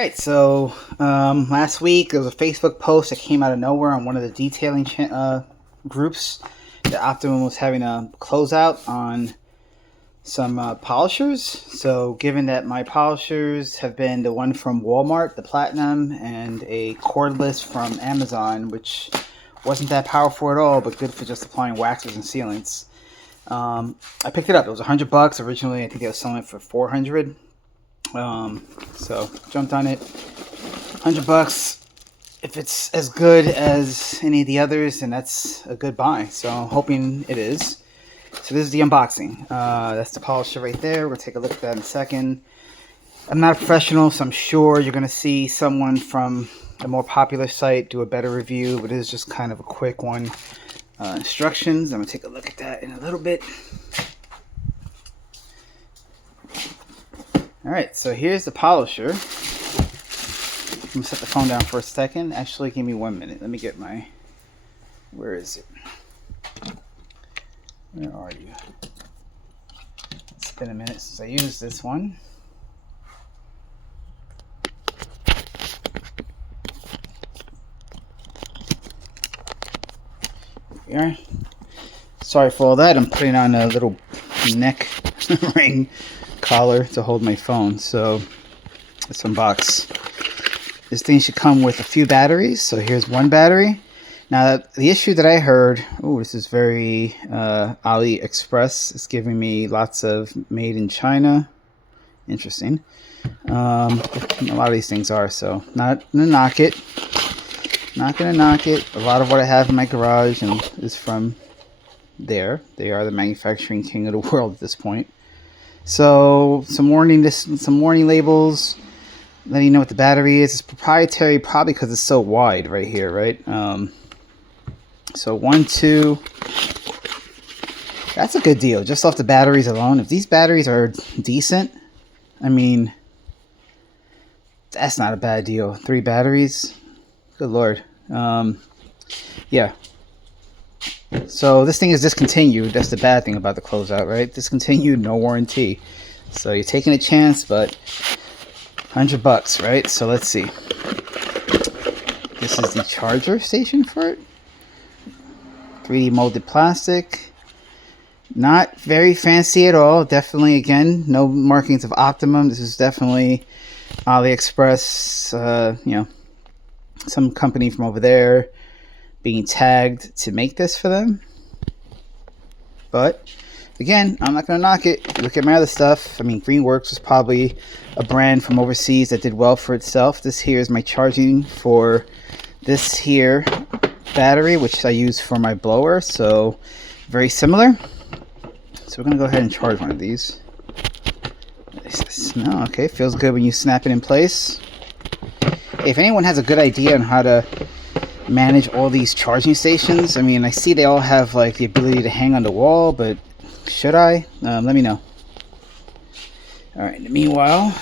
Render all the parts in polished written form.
Right, so last week there was a Facebook post that came out of nowhere on one of the detailing groups that Optimum was having a closeout on some polishers. So, given that my polishers have been the one from Walmart, the Platinum, and a cordless from Amazon, which wasn't that powerful at all, but good for just applying waxes and sealants. I picked it up. It was $100 originally. I think they were selling it for $400. So jumped on it. $100. If it's as good as any of the others, then that's a good buy. So I'm hoping it is. So this is the unboxing. That's the polisher right there. We'll take a look at that in a second. I'm not a professional, so I'm sure you're going to see someone from a more popular site do a better review, but it is just kind of a quick one. Instructions. I'm going to take a look at that in a little bit. Alright, so here's the polisher. I'm going to set the phone down for a second. Actually, give me 1 minute. Let me get my... Where is it? Where are you? It's been a minute since I used this one. Here we are. Sorry for all that. I'm putting on a little neck ring collar to hold my phone. So let's unbox. This thing should come with a few batteries. So here's one battery. Now the issue that I heard, this is very AliExpress. It's giving me lots of made in China. Interesting. A lot of these things are, so not gonna knock it. Not gonna knock it. A lot of what I have in my garage is from there. They are the manufacturing king of the world at this point. So some warning labels letting you know what the battery is. It's proprietary, probably because it's so wide right here, right? So 1, 2. That's a good deal just off the batteries alone. If these batteries are decent, I mean, that's not a bad deal. 3 batteries, good lord. Yeah. So this thing is discontinued. That's the bad thing about the closeout, right? Discontinued, no warranty. So you're taking a chance, but $100, right? So let's see. This is the charger station for it. 3D molded plastic. Not very fancy at all. Definitely, again, no markings of Optimum. This is definitely AliExpress, some company from over there being tagged to make this for them. But again, I'm not gonna knock it. Look at my other stuff. I mean, Greenworks was probably a brand from overseas that did well for itself. This here is my charging for this here battery, which I use for my blower, so very similar. So we're gonna go ahead and charge one of these. Smell, okay, feels good when you snap it in place. Hey, if anyone has a good idea on how to manage all these charging stations, I mean, I see they all have like the ability to hang on the wall, but should I? Let me know. All right, meanwhile,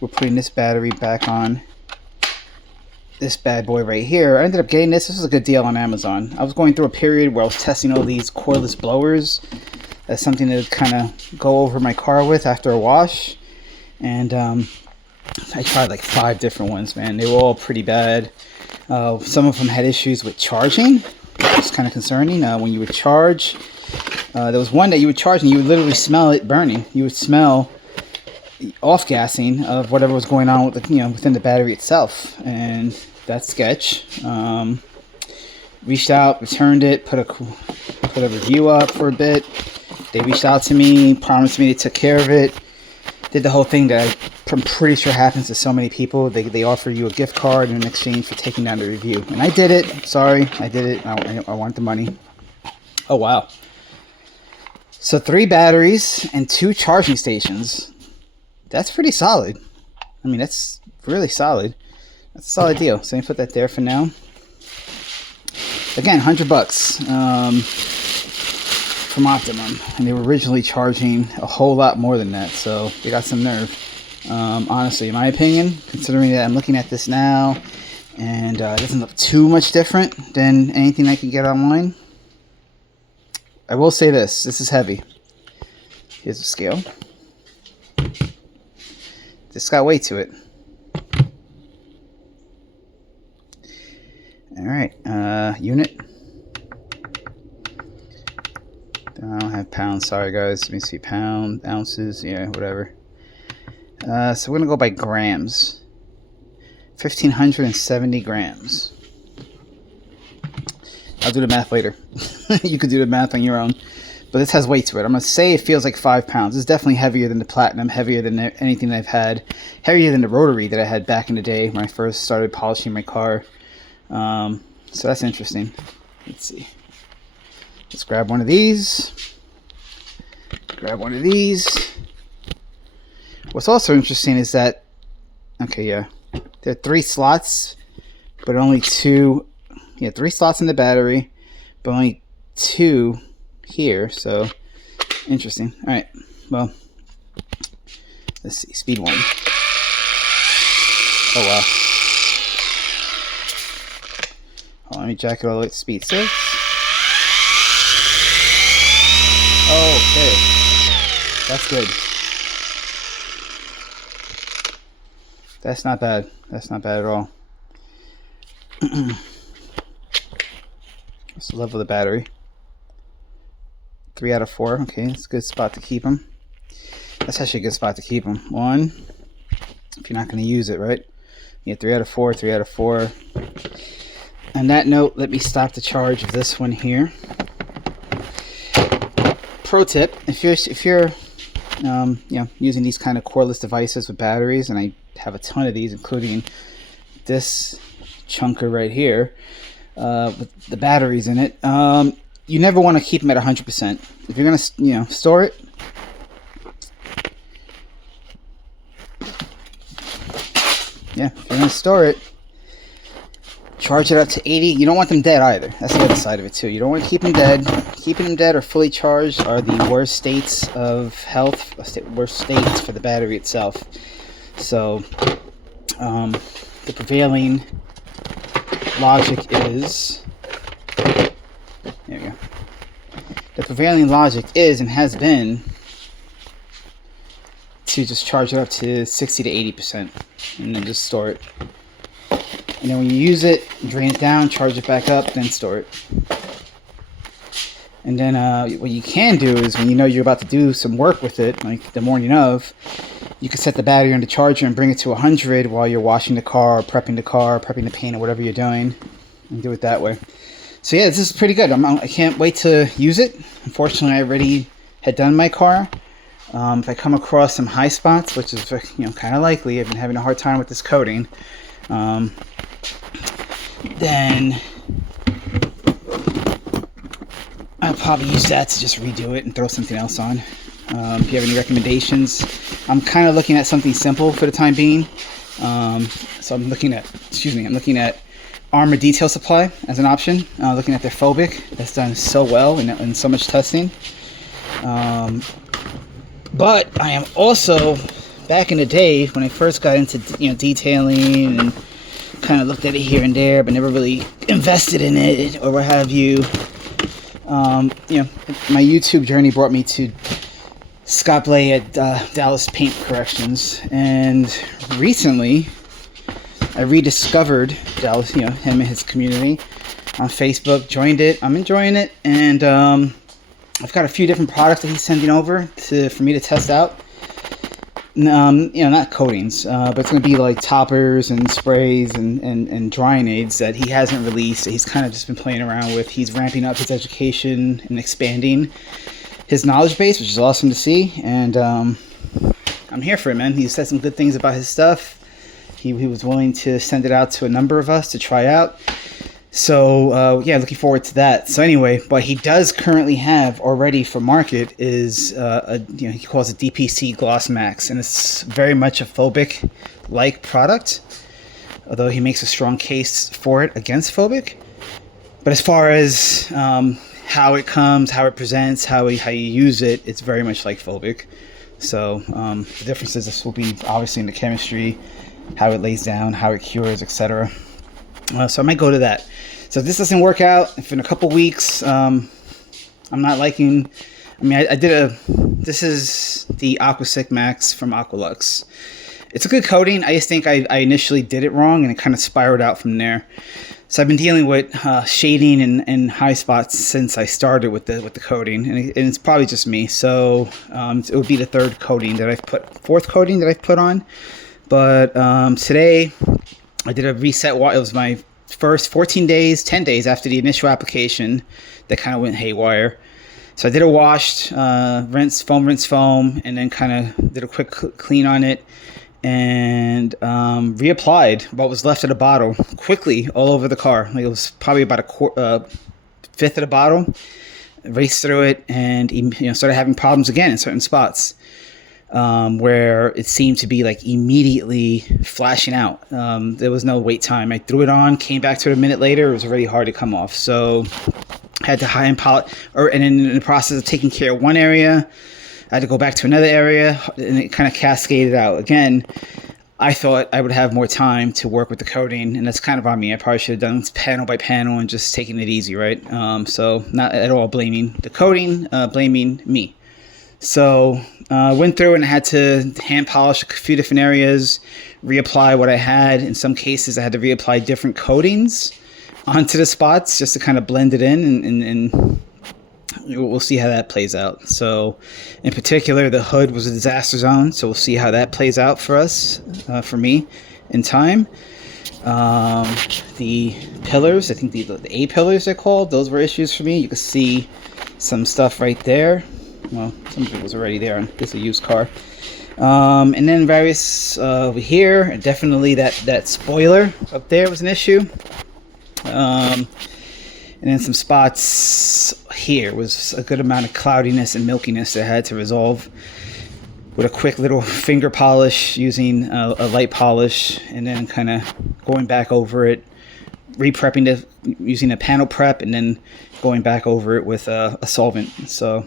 we're putting this battery back on this bad boy right here. I ended up getting this. This is a good deal on Amazon. I was going through a period where I was testing all these cordless blowers as something to kind of go over my car with after a wash, and I tried like 5 different ones, man. They were all pretty bad. Some of them had issues with charging. It's kind of concerning. When you would charge, there was one that you would charge and you would literally smell it burning. You would smell off-gassing of whatever was going on with the, within the battery itself, and that's sketch. Reached out, returned it, put a review up for a bit. They reached out to me, promised me they took care of it. Did the whole thing that I'm pretty sure happens to so many people. They offer you a gift card in exchange for taking down the review. And I did it. Sorry, I did it. I want the money. Oh, wow. So 3 batteries and 2 charging stations. That's pretty solid. I mean, that's really solid. That's a solid deal. So let me put that there for now. Again, $100. From Optimum, and they were originally charging a whole lot more than that, so they got some nerve. Honestly, in my opinion, considering that I'm looking at this now and it doesn't look too much different than anything I can get online, I will say this is heavy. Here's a scale. This got weight to it. Alright, unit. I don't have pounds, sorry guys. Let me see, pound, ounces, yeah, whatever. So we're gonna go by grams. 1,570 grams. I'll do the math later. You could do the math on your own. But this has weight to it. I'm going to say it feels like 5 pounds. It's definitely heavier than the Platinum, heavier than anything I've had, heavier than the Rotary that I had back in the day when I first started polishing my car. So that's interesting. Let's see. Let's grab one of these. Grab one of these. What's also interesting is that, okay, yeah, there are 3 slots, but only 2, yeah, 3 slots in the battery, but only 2 here, so interesting. All right, well, let's see, speed 1. Oh wow. Oh, let me jack it all the way to speed 6. Okay, that's good. That's not bad. That's not bad at all. What's the level of the battery? 3 out of 4. Okay, that's a good spot to keep them. That's actually a good spot to keep them. 1, if you're not going to use it, right? Yeah, 3 out of 4, 3 out of 4. On that note, let me stop the charge of this one here. Pro tip: if you're you know, using these kind of cordless devices with batteries, and I have a ton of these, including this chunker right here with the batteries in it. You never want to keep them at 100%. If you're gonna, you know, store it, yeah, if you're gonna store it, charge it up to 80. You don't want them dead either. That's the other side of it too. You don't want to keep them dead. Keeping them dead or fully charged are the worst states of health, worst states for the battery itself. So, the prevailing logic is, there we go. The prevailing logic is and has been to just charge it up to 60 to 80% and then just store it. And then when you use it, drain it down, charge it back up, then store it. And then what you can do is when you know you're about to do some work with it, like the morning of, you can set the battery on the charger and bring it to 100 while you're washing the car, prepping the paint, or whatever you're doing, and do it that way. So yeah, this is pretty good. I can't wait to use it. Unfortunately, I already had done my car. If I come across some high spots, which is, you know, kind of likely, I've been having a hard time with this coating, then I'll probably use that to just redo it and throw something else on. If you have any recommendations, I'm kind of looking at something simple for the time being. So I'm looking at Armor Detail Supply as an option. Looking at their Phobic, that's done so well in so much testing. But I am also, back in the day when I first got into, you know, detailing and kind of looked at it here and there, but never really invested in it or what have you. You know, my YouTube journey brought me to Scott Blay at Dallas Paint Corrections, and recently I rediscovered Dallas, you know, him and his community on Facebook, joined it. I'm enjoying it, and I've got a few different products that he's sending over for me to test out. You know, not coatings, but it's going to be like toppers and sprays and drying aids that he hasn't released, that he's kind of just been playing around with. He's ramping up his education and expanding his knowledge base, which is awesome to see, and I'm here for it, man. He said some good things about his stuff. He was willing to send it out to a number of us to try out. So yeah, looking forward to that. So anyway, what he does currently have already for market is you know, he calls it DPC Gloss Max, and it's very much a Phobic like product, although he makes a strong case for it against Phobic. But as far as how it comes, how it presents, how you use it, it's very much like Phobic. So the differences this will be obviously in the chemistry, how it lays down, how it cures, etc. So I might go to that. So if this doesn't work out, if in a couple weeks I'm not liking, I mean, this is the Aquasick Max from Aqualux, It's a good coating. I just think I initially did it wrong, and it kind of spiraled out from there. So I've been dealing with shading and high spots since I started with the coating, and it's probably just me. So it would be the fourth coating that I've put on. But today I did a reset. It was my first 10 days after the initial application that kind of went haywire. So I did a washed rinse foam, and then kind of did a quick clean on it, and reapplied what was left of the bottle quickly all over the car. Like, it was probably about a fifth of the bottle. Raced through it, and started having problems again in certain spots where it seemed to be like immediately flashing out. There was no wait time. I threw it on, came back to it a minute later. It was already hard to come off. So I had to high-end polish, and in the process of taking care of one area, I had to go back to another area, and it kind of cascaded out. Again, I thought I would have more time to work with the coating, and that's kind of on me. I probably should have done panel by panel and just taken it easy, right? So not at all blaming the coating, blaming me. So went through and I had to hand polish a few different areas, reapply what I had. In some cases, I had to reapply different coatings onto the spots just to kind of blend it in, and we'll see how that plays out. So in particular, the hood was a disaster zone, so we'll see how that plays out for us, for me, in time. The pillars, I think the A-pillars they're called, those were issues for me. You can see some stuff right there. Well, some of it was already there. It's a used car. And then various over here, definitely that spoiler up there was an issue. And then some spots here was a good amount of cloudiness and milkiness that I had to resolve with a quick little finger polish using a light polish, and then kind of going back over it, re-prepping using a panel prep, and then going back over it with a solvent. So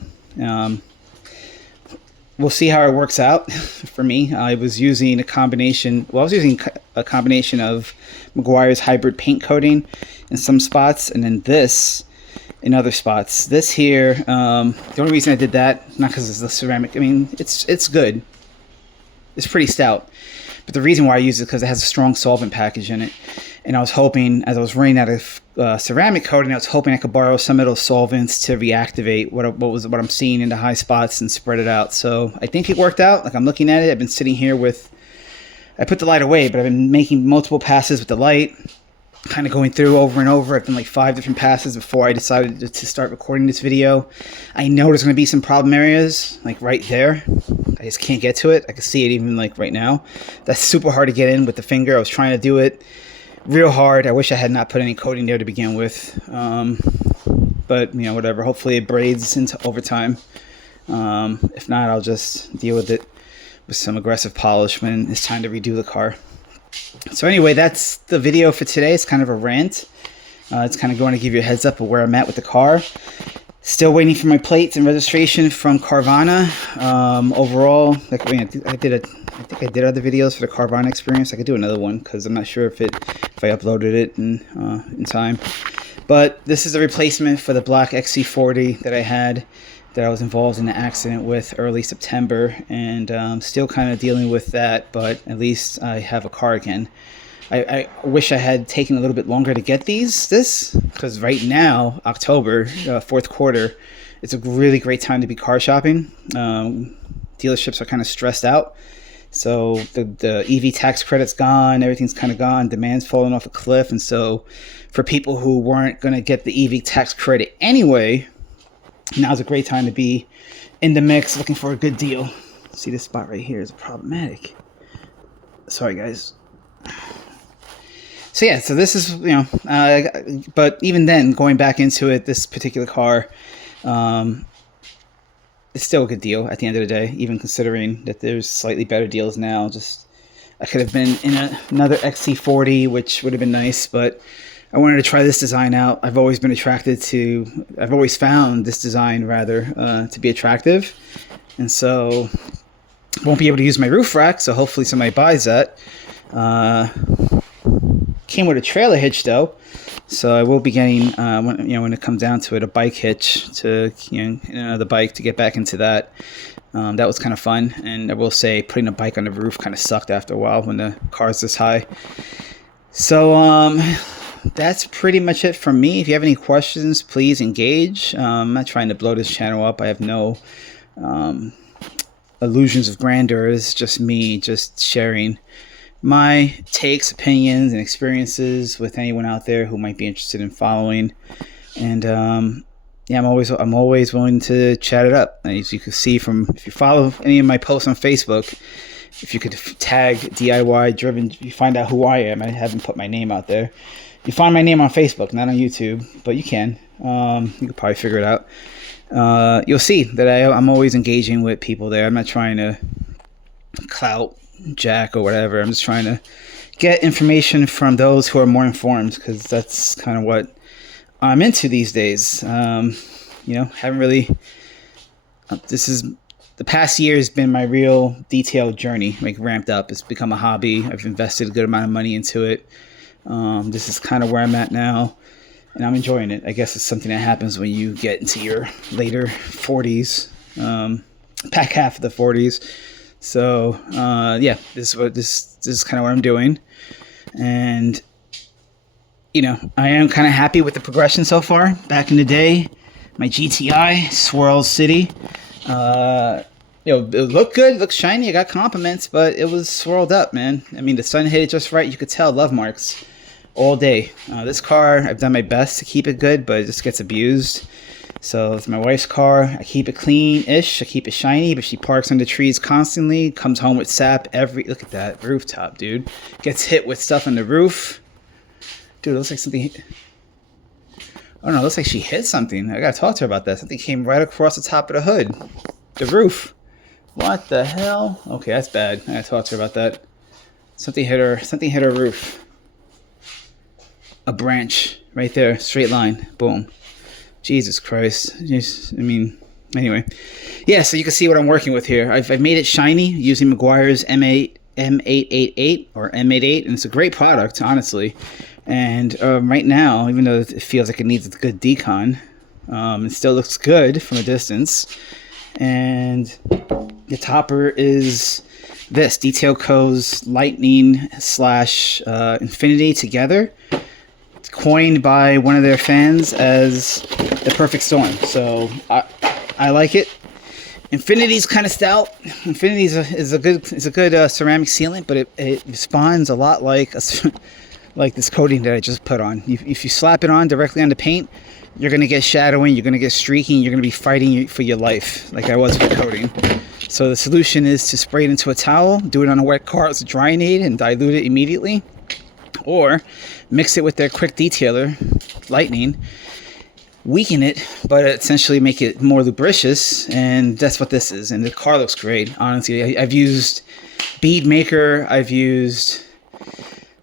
we'll see how it works out for me. I was using a combination of Meguiar's hybrid paint coating in some spots, and then this in other spots. This here, the only reason I did that, not because it's the ceramic, I mean, it's good. It's pretty stout. But the reason why I use it is because it has a strong solvent package in it. And I was hoping, as I was running out of ceramic coating, I was hoping I could borrow some of those solvents to reactivate what I'm seeing in the high spots and spread it out. So I think it worked out. Like, I'm looking at it. I've been sitting here I put the light away, but I've been making multiple passes with the light, kind of going through over and over. I've done like 5 different passes before I decided to start recording this video. I know there's going to be some problem areas, like right there. I just can't get to it. I can see it even like right now. That's super hard to get in with the finger. I was trying to do it real hard. I wish I had not put any coating there to begin with. But, whatever. Hopefully it braids over time. If not, I'll just deal with it with some aggressive polish when it's time to redo the car. So anyway, that's the video for today. It's kind of a rant. It's kind of going to give you a heads up of where I'm at with the car. Still waiting for my plates and registration from Carvana. Overall, I think I did other videos for the Carvana experience. I could do another one because I'm not sure if I uploaded it in time. But this is a replacement for the black XC40 that I had, that I was involved in an accident with early September, and still kind of dealing with that, but at least I have a car again. I wish I had taken a little bit longer to get this, because right now, October, fourth quarter, it's a really great time to be car shopping. Dealerships are kind of stressed out. So the EV tax credit's gone, everything's kind of gone, demand's falling off a cliff, and so for people who weren't going to get the EV tax credit anyway, now's a great time to be in the mix looking for a good deal. See, this spot right here is problematic. Sorry, guys. So yeah, so this is, but even then, going back into it, this particular car, it's still a good deal at the end of the day, even considering that there's slightly better deals now. I could have been in another XC40, which would have been nice, but I wanted to try this design out. I've always found this design to be attractive. And so won't be able to use my roof rack, so hopefully somebody buys that. Came with a trailer hitch though, so I will be getting when it comes down to it, a bike hitch to the bike to get back into that. That was kind of fun. And I will say, putting a bike on the roof kind of sucked after a while when the car's this high. So that's pretty much it from me. If you have any questions, please engage. I'm not trying to blow this channel up. I have no illusions of grandeur. It's just me just sharing my takes, opinions, and experiences with anyone out there who might be interested in following. And yeah, I'm always willing to chat it up. As you can see from, if you follow any of my posts on Facebook, if you could tag DIY Driven, you find out who I am. I haven't put my name out there. You find my name on Facebook, not on YouTube, but you can. You could probably figure it out. You'll see that I'm always engaging with people there. I'm not trying to clout jack or whatever. I'm just trying to get information from those who are more informed, because that's kind of what I'm into these days. Haven't really. The past year has been my real detailed journey, like ramped up. It's become a hobby. I've invested a good amount of money into it. This is kind of where I'm at now, and I'm enjoying it. I guess it's something that happens when you get into your later 40s, back half of the 40s. So yeah, this is kind of what I'm doing, and I am kind of happy with the progression so far. Back in the day, my GTI Swirl City, it looked good, looked shiny. I got compliments, but it was swirled up, man. I mean, the sun hit it just right. You could tell love marks all day. This car, I've done my best to keep it good, but it just gets abused. So it's my wife's car. I keep it clean-ish. I keep it shiny, but she parks under trees constantly. Comes home with sap look at that rooftop, dude. Gets hit with stuff on the roof. Dude, it looks like something. Oh no, it looks like she hit something. I gotta talk to her about that. Something came right across the top of the hood. The roof. What the hell? Okay, that's bad. I gotta talk to her about that. Something hit her roof. A branch. Right there. Straight line. Boom. Jesus Christ. Anyway. Yeah, so you can see what I'm working with here. I've made it shiny using Meguiar's M888 or M88, and it's a great product, honestly. And right now, even though it feels like it needs a good decon, it still looks good from a distance. And the topper is this Detail Co's Lightning / Infinity together. It's coined by one of their fans as the perfect storm. So I like it. Infinity's kind of stout. Infinity is a good ceramic sealant, but it responds a lot like this coating that I just put on. If you slap it on directly on the paint, you're going to get shadowing, you're going to get streaking, you're going to be fighting for your life, like I was with the coating. So the solution is to spray it into a towel, do it on a wet car as a drying aid, and dilute it immediately. Or mix it with their quick detailer, Lightning, weaken it, but essentially make it more lubricious, and that's what this is. And the car looks great, honestly. I've used Bead Maker, I've used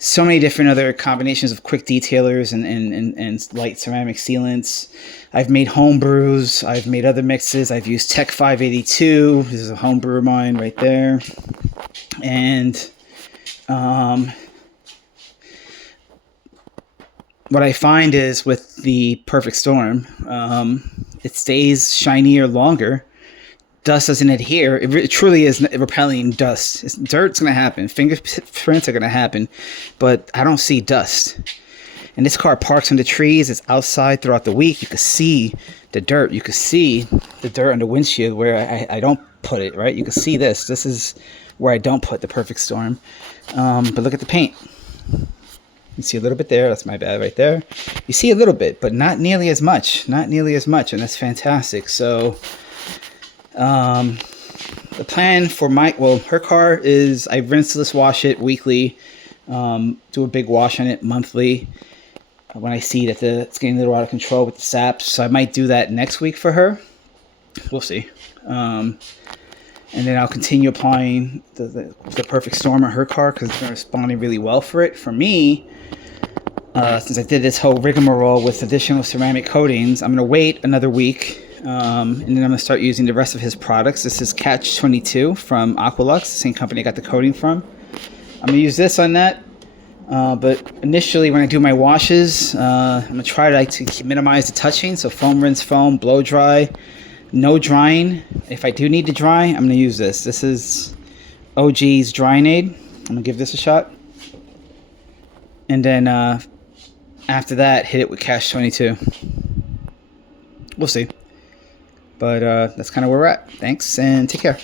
so many different other combinations of quick detailers and light ceramic sealants. I've made home brews. I've made other mixes. I've used Tech 582. This is a home brew of mine right there. And what I find is with the Perfect Storm, it stays shinier longer. Dust doesn't adhere. It truly is repelling dust. Dirt's going to happen. Fingerprints are going to happen. But I don't see dust. And this car parks in the trees. It's outside throughout the week. You can see the dirt. You can see the dirt on the windshield where I don't put it, right? You can see this. This is where I don't put the Perfect Storm. But look at the paint. You see a little bit there. That's my bad right there. You see a little bit, but not nearly as much. Not nearly as much. And that's fantastic. So the plan for her car is I rinseless wash it weekly, do a big wash on it monthly when I see that it's getting a little out of control with the sap. So I might do that next week for her. We'll see. And then I'll continue applying the Perfect Storm on her car because it's been responding really well for it. For me, since I did this whole rigmarole with additional ceramic coatings, I'm going to wait another week. And then I'm going to start using the rest of his products. This is Catch 22 from Aqualux, the same company I got the coating from. I'm going to use this on that. But initially when I do my washes, I'm going to try to minimize the touching. So foam, rinse, foam, blow dry. No drying. If I do need to dry, I'm going to use this. This is OG's Drying Aid. I'm going to give this a shot. And then after that, hit it with Cash 22. We'll see. But that's kind of where we're at. Thanks, and take care.